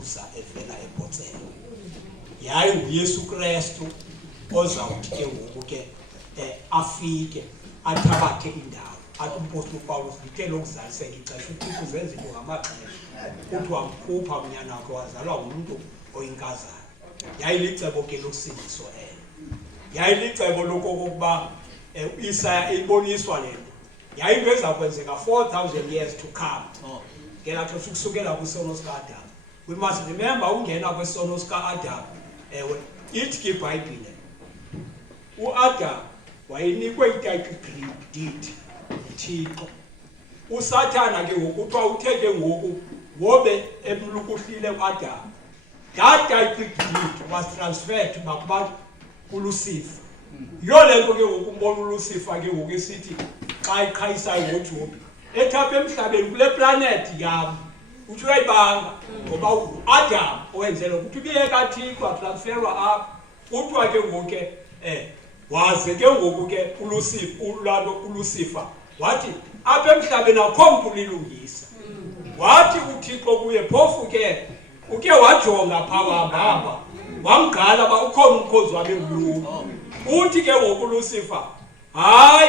uza evela eBotswana. Yayi uYesu Kristu ozawuthi ke ngoku ke afike athabathe indawo. Athi umpostoli uPawulos lithe lokuzaliseka ixesha uThixo zenza into ngamaxesha. Kuthi wamkhupha umnyana wakhe wazalwa ngumuntu oyinkazana. Yayilicebo ke losindiso elo. Yayilicebo lokokuba Isaya iboniswa lento. Yayinto ezakwenzeka 4,000 years to come. Ngela xesha ukusukela kwisono sikaAdam. We must remember ungena kwisono sikaAdam. Ithi ke iBhayibhile uAdam wayenikwe ititle deed uThixo. USathana ke ngoku kuthiwa uthe ke ngoku ngobe emlukuhlile uAdam. That title deed was transferred to bakubantu uLucifer. Yo lento ke ngoku umbona uLucifer ke ngoku esithi xa iqhayisayo ngoJobe ethapha emhlabeni kule planet yami uthi uyayibanga ngoba uAdam owenzele ukuthi ubiyeka Thixo atransferwa apha kuthiwa ke ngoku ke waze ke ngoku ke uLucifer wathi apha emhlabeni akho muntu ulilungisa. Wathi uThixo kuye phofu ke uke wajonga phawahamba wamgala ba ukhona umkhozi wabe ngulo. Uthi ke ngoku uLucifer hayi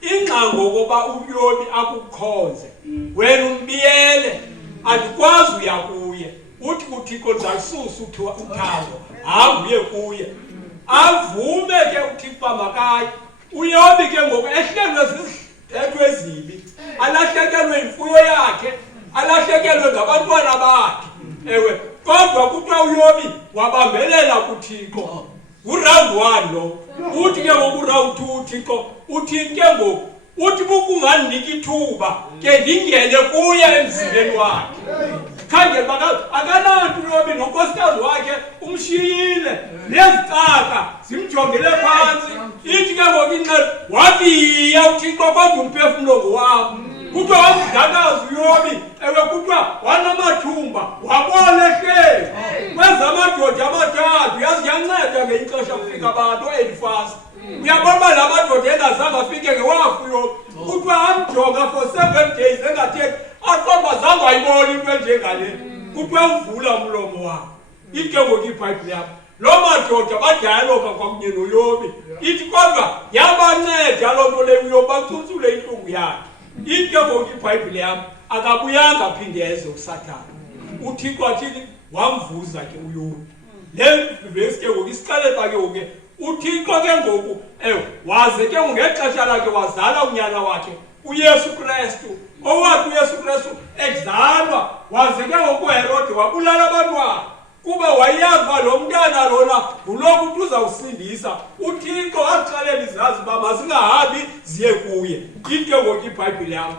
ingcango ngoba uYobi akukhonze wena umbiyele andikwazi uya kuye. Uthi uThixo ndizasusa uthando hanguye kuye avume ke uThixo makayi. uYobi ke ngoku ehlelwe zizithetho ezibi alahlekelwe imfuyo yakhe alahlekelwe ngabantwana bakhe. Ewe kodwa kuthiwa uYobi wabambelela kuThixo. Round 1 lo uthi ke ngoku round 2 uThixo uthi ke ngoku uthi bukunganiki ithuba ke ndingene kuye emzimbeni wakhe. Khangela baka akanantu uYobi nonkosikazi wakhe umshiyile nezicaka zimjongele phansi. Ithi ke ngoku inqele wabiya uThixo kodwa umphefumulo wami. Kuthiwa wamdakaza uYobi ewe kuthiwa wanamathumba wabona ehleli kwenza amadoda amathathu. Yazi yanceda ngexesha kufika abantu elifast. Uyabona la madoda engazange afike ngewafu uYobi. Kuthiwa amjonga for 7 days engathethi aqoba zange ayibona into enjengale. Kuthiwa uvula umlomo wakhe. Ithi ke ngoku iBhayibhile yakho lo madoda badayaloga kwakunye noYobi. Ithi kodwa yabanceda loo nto leyo uYobi bacuntsule intlungu yakhe. Ithi ke ngoku iBhayibhile yakho akabuyanga aphinde eze uSathane. uThixo athini wamvuza ke uYobi. Le verse ke ngoku isixelela ke ngoku uThixo ke ngoku waze ke ngexesha lakhe wazala unyana wakhe uYesu Kristu. Owathi uYesu Kristu ezalwa waze ke ngoku uHerode wabulala abantwana kuba wayazi lo mntana lona nguloku uthi uzawusindisa. uThixo axelela izazi uba mazingahambi ziye kuye. Ithi ke ngoku iBhayibhile yakho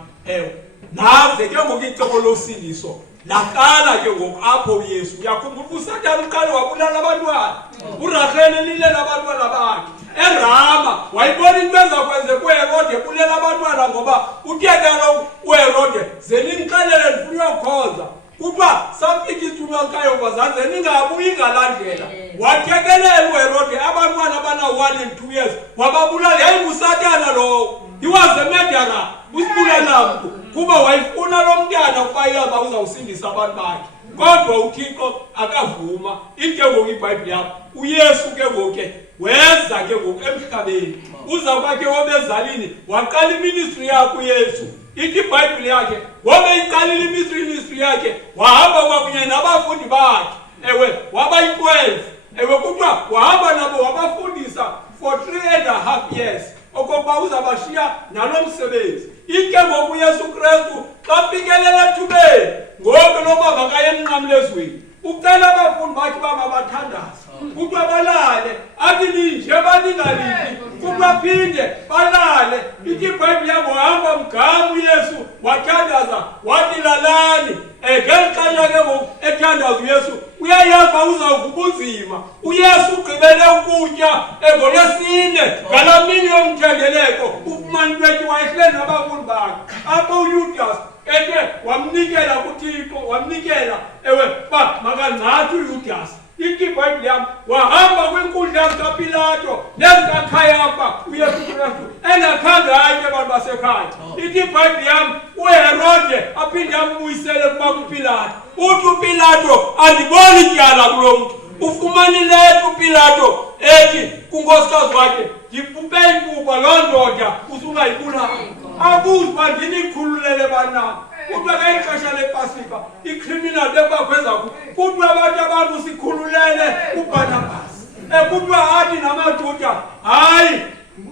naze ke ngoku icebo losindiso laqala ke ngoku apho uYesu. Uyakhumbula uSathane uqale wabulala abantwana. uRaheli lilela abantwana bakhe. eRama wayibona into ezakwenza kuHerode ebulela abantwana ngoba uthekela uHerode zenimxelele ndifuna ukukhonza. Kuba safika ithuba likaYehova zanze ningabuyi ngalandlela. Wathekelela uHerode abantwana abana 1 and 2 years wababulala. YayinguSathane lo. He was a murderer. Usibulala mntu kuba wayifuna lo mntana ukuba yaba uzawusindisa abantu bakhe. Kodwa uThixo akavuma. Ithi ke ngoku iBhayibhile yakho uYesu ke ngoku weza ke ngoku emhlabeni. Uza kwakhe wobezalini waqala iministry yakhe uYesu. Ithi iBhayibhile yakhe wabe iqalile iministry yakhe wahamba kwakunye nabafundi bakhe. Ewe waba yi12. Ewe kuthiwa wahamba nabo wabafundisa for 3.5 years. Okokuba uzabashiya nalo msebenzi. Ike ngoku uYesu Kristu xa fikelela ethubeni ngoku loba makaye emnqamlezweni ucela abafundi bakhe bangabathandaza. Kuthiwa balale athi ninje baningalindi. Kuthiwa phinde balale. Ithi iBhayibhile yakho hamba mgama uYesu wathandaza wathi lalani. Ngexesha ke ngoku ethandaza uYesu uyayazi uzawuvuka ubunzima. uYesu ugqibele ukutya ngolwesine ngala mini yomthendeleko ufumana into ethi wayehleli nabafundi bakhe. Apho uYudas ethe wamnikela kuThixo wamnikela ewe ba makangcathi uYudas ithi iBhayibhile yami wahamba kwinkundla zikaPilato nezikaKhayafa uYesu Kristu engakhange atye abantu basekhaya. Ithi iBhayibhile yami uHerode aphinde ambuyisele kuba kuPilato. Uthi uPilato andiboni tyala kulo muntu. Ufumanile uPilato ethi kunkosikazi wakhe ngiphupe ipupa loo ndoda usungayibulala. Abuze uba ndinikhululele bana. Kuthiwa ngexesha lePasika icriminal bebakhweza kuthiwa abantu sikhululele uBarnabas. Kuthiwa athi namaJuda hayi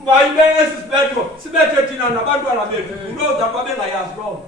mayibe esisibetho sibethe thina nabantwana bethu. Unoza babengayazi loo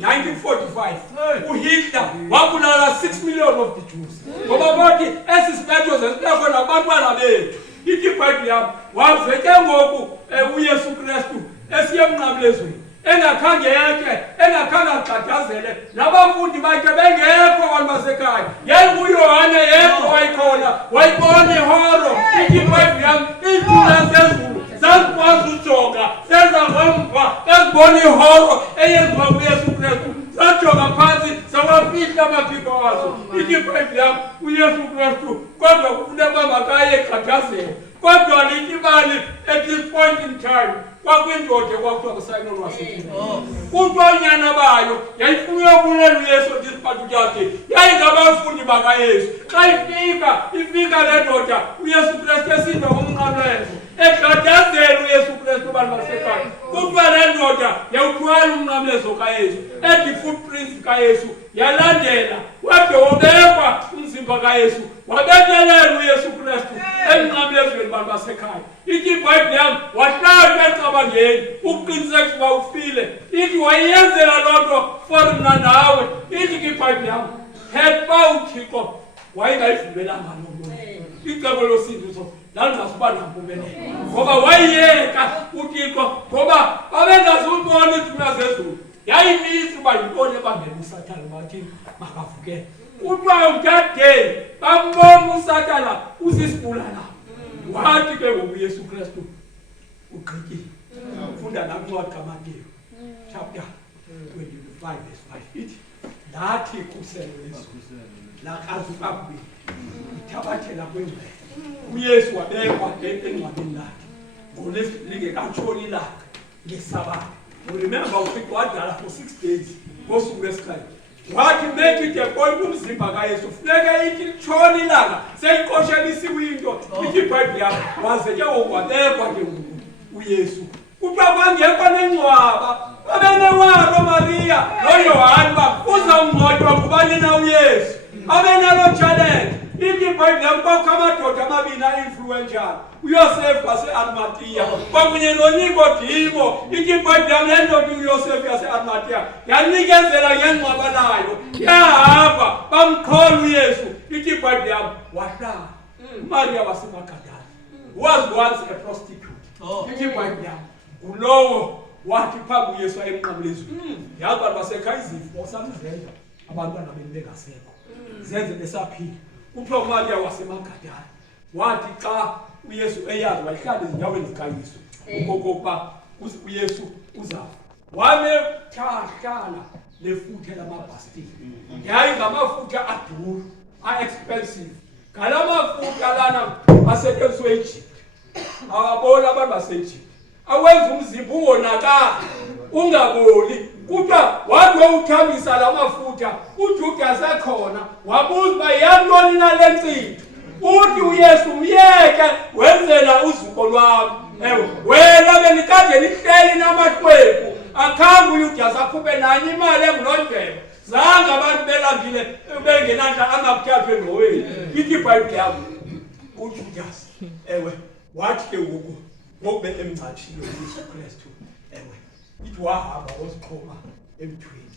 1945 uHitler wabulala 6 million of the Jews. Ngoba bathi esisibetho zesibetho nabantwana bethu. Ithi iBhayibhile yami waze ke ngoku uYesu Kristu esiye emnqamlezweni engakhange yeke engakhange agxadazele nabafundi bakhe bengekho abantu basekhaya. YayinguYohane yedwa wayikhona wayibona ihoro. Ithi iBhayibhile yami iintula zezulu zazikwazi ujonga zeza ngomva zazibona ihoro eyenziwa nguYesu Kristu zajonga phansi zawafihla amaphiko wazo. Ithi iBhayibhile yami uYesu Kristu kodwa kufuneka uba makaye egxadazele. Kodwa lithi bani at this point in time kwakwindoda kwakuthiwa nguSimon waseKirene. Kuthiwa unyana bayo yayifuna ukubulela uYesu disiphathu yakhe yayingabafundi bakaYesu. Xa ifika le ndoda uYesu Kristu esinda ngomnqamlezo egxadazela uYesu Kristu abantu basekhaya. Kuthiwa le ndoda yawuthwala umnqamlezo kaYesu ethi footprints kaYesu yalandela wade wobekwa umzimba kaYesu wabekelela uYesu Kristu emnqamlezweni abantu basekhaya. Ithi iBhayibhile yami wahlala ecabangeni ukuqiniseka uba ufile. Ithi wayiyenzela loo nto for mna nawe. Ithi iBhayibhile yami hepa uThixo wayengayivumelanga loo nto. Icebo losindiso lalingasuba nampumelelo ngoba wayiyeka uThixo ngoba babengazubona iintuna zezulu. Yayimithi uba yintoni ebangela uSathane bathi makavukele. Kuthiwa that day bambona uSathane usisibulala. Wathi ke ngoku uYesu Kristu ugqitile. Ufunda nakuncwadi kaMateyu chapter 25 verse 5 ithi lathi ikhuselo leZulu lakazuka kubi ithabathela kwengcwele. uYesu wabekwa engcwabeni lakhe ngolingekatshoni ilanga ngeSabatha. Remember uThixo wadala for 6 days ngosuku lwesithathu. Wathi make it a point umzimba kaYesu funeka ithi litshona ilanga seyiqoshelisiwe into. Ithi iBhayibhile yami waze ke wabekwa ke uYesu. Kuthiwa kwangekho nengcwaba babenewaro Maria noYohane uba uzawungcwatywa ngubani na uYesu. Abenalo challenge. Ithi iBhayibhile yami kwakho amadoda amabini a-influential uYosefu wase-Arimathea kwakunye noNikodimo. Ithi iBhayibhile yami le ndoda uYosefu yase-Arimathea yanikezela ngengcwaba layo yahamba bamkhola uYesu. Ithi iBhayibhile yami wahlala. uMaria waseMagadala was once a prostitute. Ithi iBhayibhile yami ngulowo wathi phambi uYesu ayemnqamlezweni. Yazi abantu basekhaya izifo samzenza abantwana beni bengasekho zenze besaphila. Kuthiwa uMaria waseMagadala wathi xa uYesu eyazi wayihlala ezinyaweni zikaYesu okokuba uYesu uzafa. Wamehlala lefuthe lamabhastile. Yayingamafutha aduru a-expensive. Ngala mafutha lana asetyenziswe eEgypt. Awabona abantu baseEgypt. Awenza umzimba ungonakali ungaboli. Kuthiwa wathi uthambisa la mafutha uJudas ekhona wabuza uba yantoni na le ncinto. Uthi uYesu myeke wenzela uzuko lwami. Wena benikade nihleli namaxwebhu akhange uJudas akhuphe nanye imali engulondleko. Zange abantu belambile bengenanta angakuthathwe ngowenu. Ithi iBhayibhile yami uJudas wathi ke ngoku ngokube emncathile uYesu Kristu ithi wahamba wasiqhoma emthweni.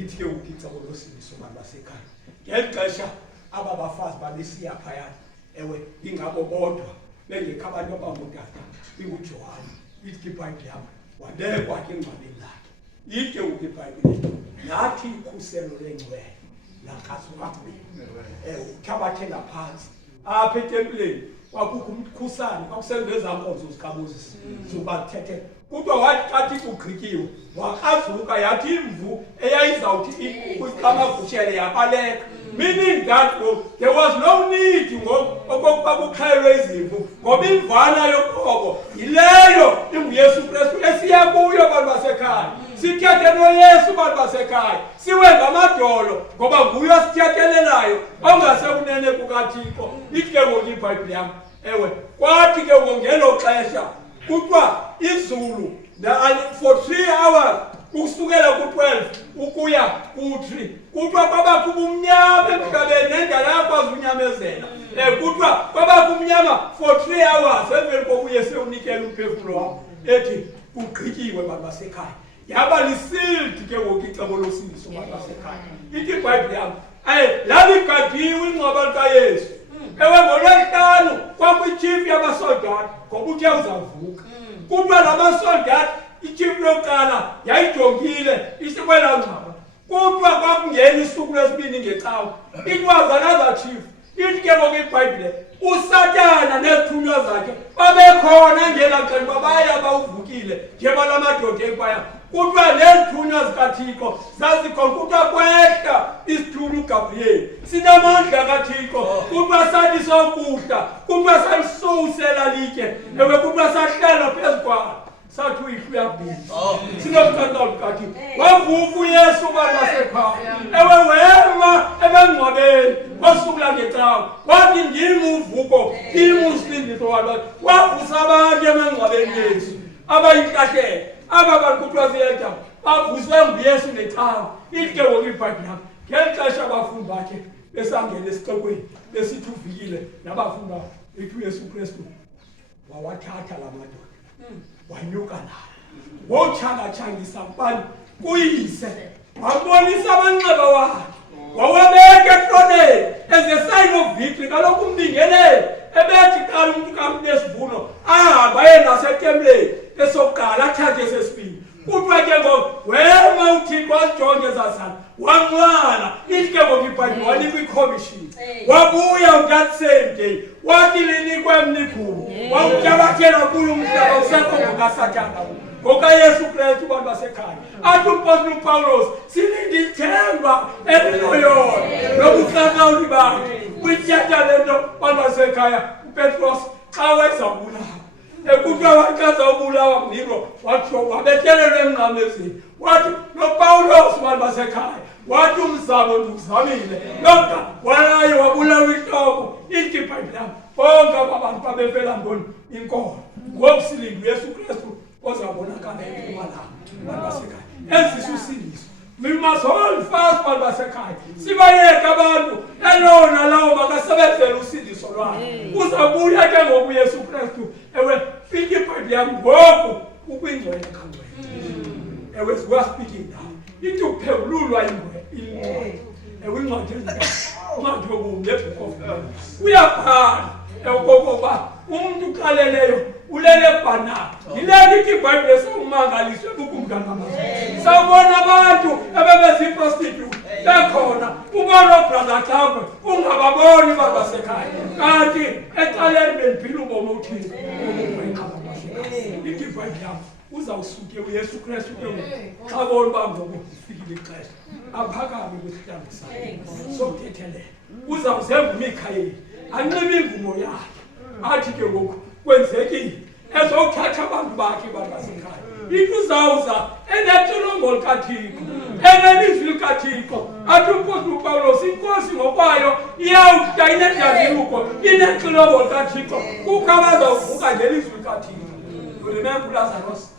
Ithi ke ukicebo losindiso abantu basekhaya ngeli xesha aba bafazi babesiya phayana ingabo bodwa bengekho abantu abangotata inguJohane. Ithi iBhayibhile yami wabekwa ke engcwabeni lakhe. Ithi ke iBhayibhile yathi ikhuselo lengcwele lakazuka kubi uthabathela phansi apha etempileni kwakukho umkhusane kwakusenza ezankonzo zikaMoses zobathethe. Kuthiwa wathi xa Thixo ugqityiwe wakrazuka yathi imvu eyayizawuthi amagushere yabaleka Meaning that there was no need okokuba kuxhelwe izimvu ngoba imvana yoqobo yileyo inguYesu Kristu esiya kuyo abantu basekhaya. Sithethe noYesu abantu basekhaya. Siwe ngamadolo ngoba nguye osithethelelayo ongase kunene kukaThixo. Ithi ke ngoku iBhayibhile yam ewe kwathi ke ngelo xesha kuthiwa izulu for 3 hours kusukela ku-12 ukuya ku-3 kuthiwa kwabakho ubumnyama emhlabeni nendlela yakwazi unyamezela. Kuthiwa kwabakho ubumnyama for 3 hours emveni kokuYesu ewunikela umphefumulo wakho ethi kugqityiwe bantu basekhaya. Yaba lisildi ke ngoku icebo losindiso bantu basekhaya. Ithi iBhayibhile yam laligadiwe ingcwaba likaYesu. Ewe ngoLwesihlanu kwakwichief yabasoldati ngoba uthe uzavuka. Kuthiwa lamasoldati ichief lokuqala yayijongile isikwela ngcwaba. Kuthiwa kwakungena isuku lesibini ngecawa. It was another chief. Ithi ke ngoku iBhayibhile uSatana nezithunywa zakhe babekhona ngelaxesha babaya bawuvukile njengoba lamadoda ekwaya. Kuthiwa nezithunywa zikaThixo zazikhona. Kuthiwa kwehla isithulu uGabriel sinamandla kaThixo. Kuthiwa sathi sokuhla. Kuthiwa salisusela litye. Ewe kuthiwa sahlala phezu kwalo. Sathi uyihlo uyabhiza. Sinokuqaqala lukaThixo. Wavuka uYesu bantu basekhaya. Ewe wema ebengcwabeni wasukula ngecawa. Wathi ndimi uvuko ndimi usindiso wabantu. Wavusa abantu ebengcwabeni Yesu abayinkahlelo. Aba bantu kuthiwa ziyenda bavuswe nguYesu ngecawa. Ithi ke ngoku iBhayibhile yam ngeli xesha abafundi bakhe besangena esixekweni besithi uvikile nabafundi bakhe ethi uYesu Kristu wawathatha la madoda wanyuka nawo wotshanga-tshangisa kubani kuyise wabonisa amanxeba wakhe wawabeka etroleni as a sign of victory. Kaloku umbingelele ebethi qala umntu kamnesivuno ahamba aye nasetemleni esokuqala athathe esesibini. Kuthiwa ke ngoku wema uThixo wazijonge ezazana wanqwala. Ithi ke ngoku iBhayibhile wanikwa ikhomishini wabuya that same day wathi linikwe mnigubu wawutyabathela kuyo umhlaba usekho ngokaSathana ngokaYesu Kristu bantu basekhaya. Athi umpostoli uPawulos silinde ithemba elinoyona nobuqaqawuli bakhe kwithetha le nto bantu basekhaya. uPetros xa wayezabulawa kuthiwa waqaza ubulawa kuniro watsho wabethelelwa emnqamezweni. Wathi noPawulos bantu basekhaya wathi umzamo ndiwuzamile kodwa walaye wabulawa intloko. Ithi iBhayibhile yam bonke aba bantu babefela ntoni inkolo. Ngoku silinde uYesu Kristu ozabonakala empumalanga bantu basekhaya. Ezi usindiso we must hold fast bantu basekhaya. Sibayeke abantu elona lawo makasebenzele usindiso lwabo. Uzabuya ke ngoku uYesu Kristu. Ewe fika iBhayibhile yam ngoku ukwingcwele kaNgcwele. Ewe we are speaking now. Ithi uphengululwa ingcwele. Ewe incwadi incwadi yobomi leBook of Acts uyabhala okokuba umuntu uqaleleyo ulele ebhanana. Yile ithi iBhayibhile sewumangaliswe kukumngangamazwi. Sawubona abantu abebeziprostitute bekhona ubona ubrother Thabo ungababoni bantu basekhaya kanti ecaleni beniphila ubomi uthini ithi iBhayibhile yam uzawusuke uYesu Kristu ke xa bona uba ngoku lifikile ixesha aphakame kwisihlambi sakhe sokuthethelela. Uzawuzenga uMikhayeli anxibe ingubo yakhe athi ke ngoku kwenzekile ezokuthatha abantu bakhe bantu basekhaya. Ithi uzawuza enentolongo likaThixo enelizwi likaThixo. Athi umpostoli uPawulos inkosi ngokwayo iyawuhla inendaziluko inenxilongo likaThixo kukho abazawuvuka ngelizwi likaThixo. Remember uLazarus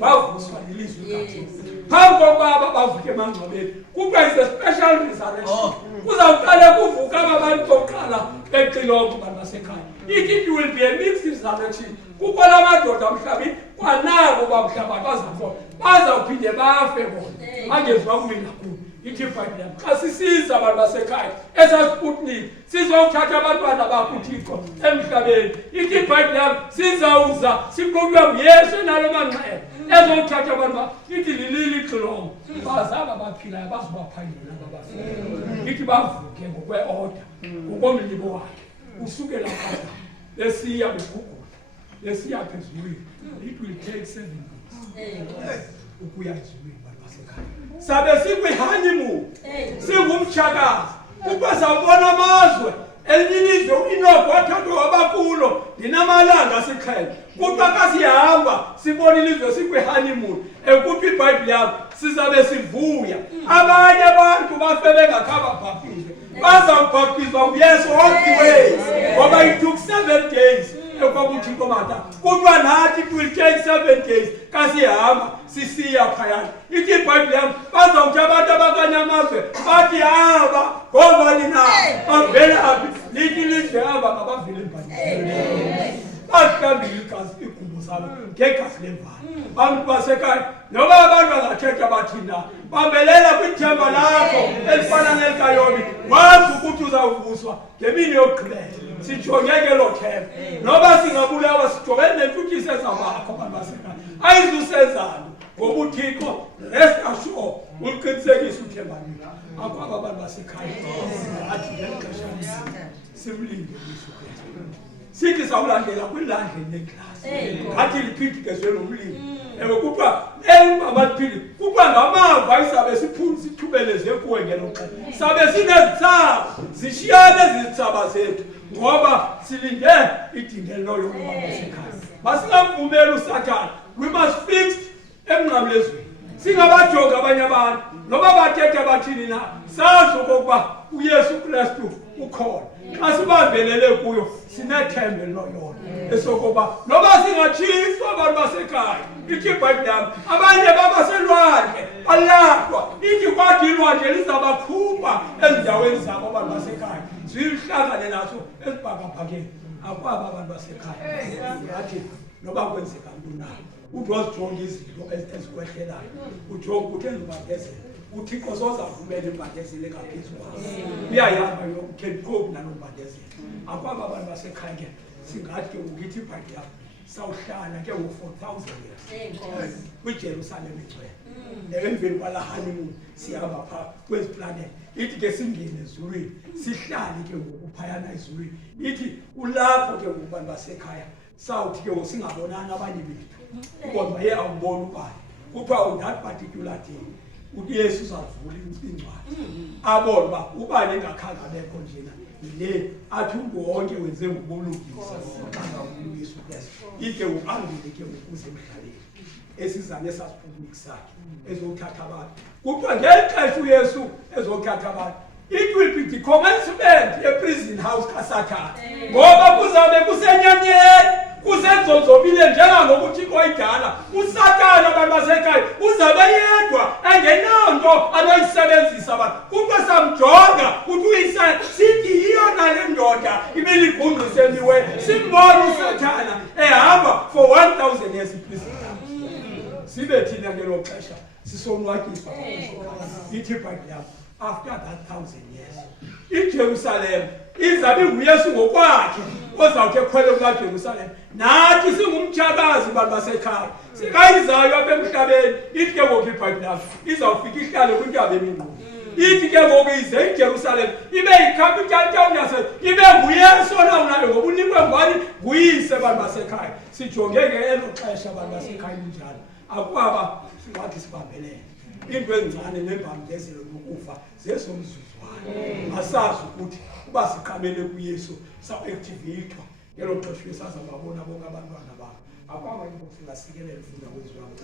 wavuswa lilizwi likaThixo phambi kokuba bavuke emangcwabeni. Kuthiwa is a special resurrection. Kuzawuqala kuvuka aba bantu bokuqala bexilongo bantu basekhaya. Ithi it will be a mixed resurrection. Kukho la madoda amhlabeni kwanabo bamhlaba bazafona bazawuphinde bafe bona bangeziwa kumina kuyo. Ithi iBhayibhile yam xa sisiza abantu basekhaya esaSputnik sizothatha abantwana bakho uThixo emhlabeni. Ithi iBhayibhile yam sizawuza siqhutywa nguYesu nalo manxeba ezothatha abantu. Ithi lilili ixilongo bazaba baphilayo bazobaphangela ababafileyo. Ithi bavuke ngokwe-order ngokomlibo wakhe usukela phakathi besiya begugula besiya phezulwini. It will take 7 weeks ukuya ezulwini bantu basekhaya. Sabe sikwi-honeymoon singumtshakazi Ubasabona amazwe elinye uNoku wathathwa wabakulo ndinamalanga asixhenxe. Kuba kasihamba sibona ilizwe sikwi-honeymoon ekuthi iBhayibhile yakho sizabe sivuya. Abanye abantu bafe bengakhaba bhaptizwe bazawubhaptizwa nguYesu all the way ngoba it took 7 days ekwakuthi komata. Kuthiwa nathi it will take 7 days kasihamba sisiya phayana. Ithi iBhayibhile yakho bazawuthi abantu abakanyamazwe bathi hamba ngobani na bavelaphi lithi ilizwe hamba ngabavile embhayibhileni. Bahlambile igazi igumbu zabo ngegazi lemvana. Abantu basekhaya noba abantu bangathetha bathina bambelela kwithemba lakho elifana nelikaYobi wazi ukuthi uzawuvuswa ngemini yokugqibela. Sijongeke lo themba noba singabulawa sijongene nentuthiso ezabakho abantu basekhaya ayizusenzana ngoba uThixo rest assured uliqinisekisa uthemba lwethu. Akwaba abantu basekhaya ngathi ngexesha simlinde uYesu Kristu. Sithi sawulandela kwilandle neglasi ngathi liphithikezelwe nomlilo. Kuthiwa abaliphili kuthiwa ngamava isabe sithubeleze kuwe ngelo xesha sabe sinezitsaba zishiyane ezizitsaba zethu ngoba silinde idingelo yokuba basekhaya. Masingamvumeli uSathane. We must fix emnqamlezweni. Singabajonga abanye abantu noba bathetha bathini na sazi okokuba uYesu Kristu ukhona. Xa sibambelele kuyo sinethembe loyona esokuba noba singatshiswa abantu basekhaya. Ithi iBhayibhile yam abanye babaselwandle balahwa. Ithi kwathi ilwandle lizabakhupha ezindaweni zabo abantu basekhaya zihlangane naso ezibhakabhakeni. Akwaba abantu basekhaya ngathi noba kwenzeka ntoni na uthi wazijonga izinto ezikwehlelayo ujonga ukuthi ezibandezela uThixo sozavumela imbandezelo ngaphezu kwazo. Uyayihamba yokukhenikoku nalombandezelo. Akwaba abantu basekhaya ke singathi ke ukithi iBhayibhile yakho sawuhlala ke ngo-4,000 years kwiJerusalem egcwele. Emveni kwala honeymoon sihamba phaa kwezi planet. Ithi ke singene ezulwini sihlale ke ngokuphayana ezulwini. Ithi ulapho ke ngokubantu basekhaya sawuthi ke singabonana abanye bethu kodwa ye awubona ubani. Kuthiwa on that particular day uYesu uzavula incwadi abona uba ubani engakhange abekho njena yile athi umntu wonke wenze ngobulungisa xa uYesu Kristu. Ike uangile ke ukuze emhlabeni esizane sasiphumula sakhe ezothatha abantu. Kuthiwa ngexesha uYesu ezothatha abantu it will be the commencement ye-prison house kaSathane ngoba kuzabe kusenyanyeni kusenzonzobile njengangokuthi koyidala. uSathane abantu basekhaya uzabe yedwa engenanto anoyisebenzisa abantu. Kuthiwa samjonga uthi uyisana sithi yiyona le ndoda ibeligungqiseliwe simbona uSathane ehamba for 1,000 years iprison. Sibe thina ngelo xesha sisonwatyiswa. Ithi iBhayibhile yakho after that 1,000 years iJerusalem izabe nguYesu ngokwakhe ozawuthi ekhwele kukaJerusalem. Nathi singumtshakazi bantu basekhaya sikayizayo apha emhlabeni. Ithi ke ngoku iBhayibhile yakho izawufika ihlale kwintaba eminqulu. Ithi ke ngoku ize iJerusalem ibe yicapital town ibe nguYesu olawulayo ngoba unikwe ngubani? Nguyise bantu basekhaya. Sijongeke elo xesha bantu basekhaya linjalo. Akwaba singathi sibambelele into ezincane nembandezelo nokufa zesomzuzwana. Masazi ukuthi uba siqamele kuYesu sa-activatwa ngelo xesha esazababona bonke abantwana bakho. Akwaba inkosi ingasikelela ufunda kweziwabo.